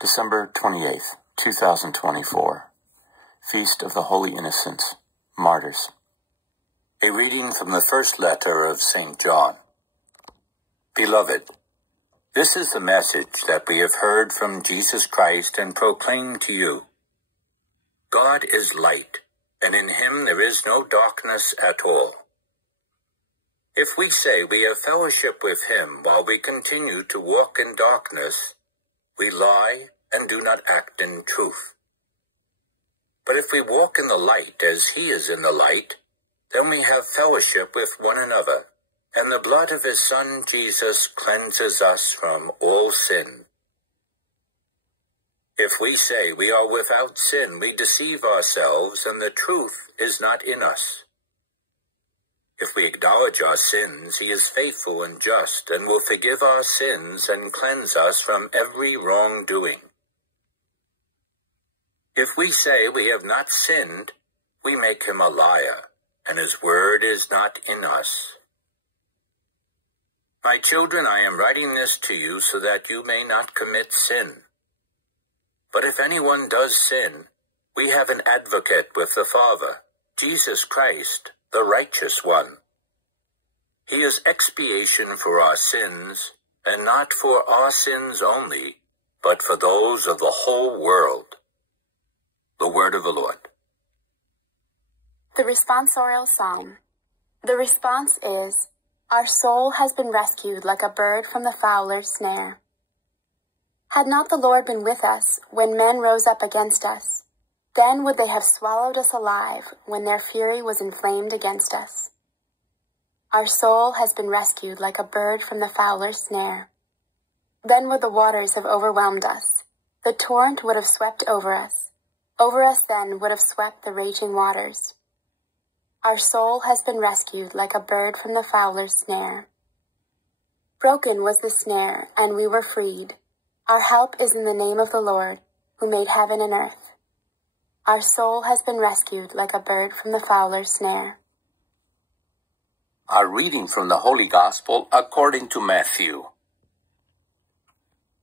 December 28th, 2024. Feast of the Holy Innocents, Martyrs. A reading from the first letter of St. John. Beloved, this is the message that we have heard from Jesus Christ and proclaim to you. God is light, and in him there is no darkness at all. If we say we have fellowship with him while we continue to walk in darkness, we lie and do not act in truth. But if we walk in the light as he is in the light, then we have fellowship with one another, and the blood of his Son Jesus cleanses us from all sin. If we say we are without sin, we deceive ourselves, and the truth is not in us. If we acknowledge our sins, he is faithful and just, and will forgive our sins and cleanse us from every wrongdoing. If we say we have not sinned, we make him a liar, and his word is not in us. My children, I am writing this to you so that you may not commit sin. But if anyone does sin, we have an advocate with the Father, Jesus Christ, the righteous one. He is expiation for our sins, and not for our sins only, but for those of the whole world. The word of the Lord. The responsorial psalm. The response is, "Our soul has been rescued like a bird from the fowler's snare." Had not the Lord been with us when men rose up against us, then would they have swallowed us alive when their fury was inflamed against us. Our soul has been rescued like a bird from the fowler's snare. Then would the waters have overwhelmed us. The torrent would have swept over us. Over us then would have swept the raging waters. Our soul has been rescued like a bird from the fowler's snare. Broken was the snare, and we were freed. Our help is in the name of the Lord, who made heaven and earth. Our soul has been rescued like a bird from the fowler's snare. Our reading from the Holy Gospel according to Matthew.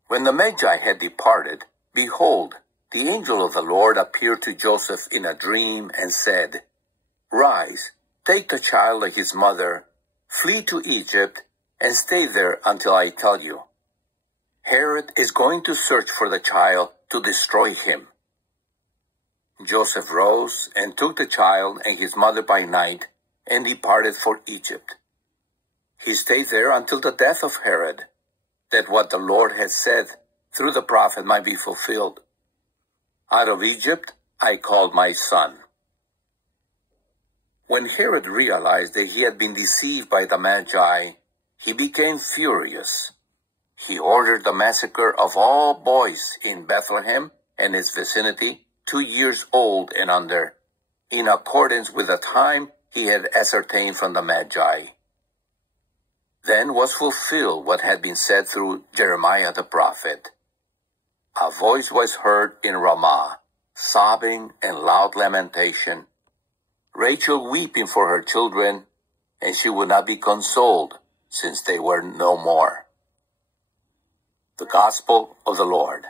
When the Magi had departed, behold, the angel of the Lord appeared to Joseph in a dream and said, "Rise, take the child and his mother, flee to Egypt, and stay there until I tell you. Herod is going to search for the child to destroy him." Joseph rose and took the child and his mother by night and departed for Egypt. He stayed there until the death of Herod, that what the Lord had said through the prophet might be fulfilled. "Out of Egypt I called my son." When Herod realized that he had been deceived by the Magi, he became furious. He ordered the massacre of all boys in Bethlehem and its vicinity, 2 years old and under, in accordance with the time he had ascertained from the Magi. Then was fulfilled what had been said through Jeremiah the prophet. A voice was heard in Ramah, sobbing and loud lamentation, Rachel weeping for her children, and she would not be consoled, since they were no more. The Gospel of the Lord.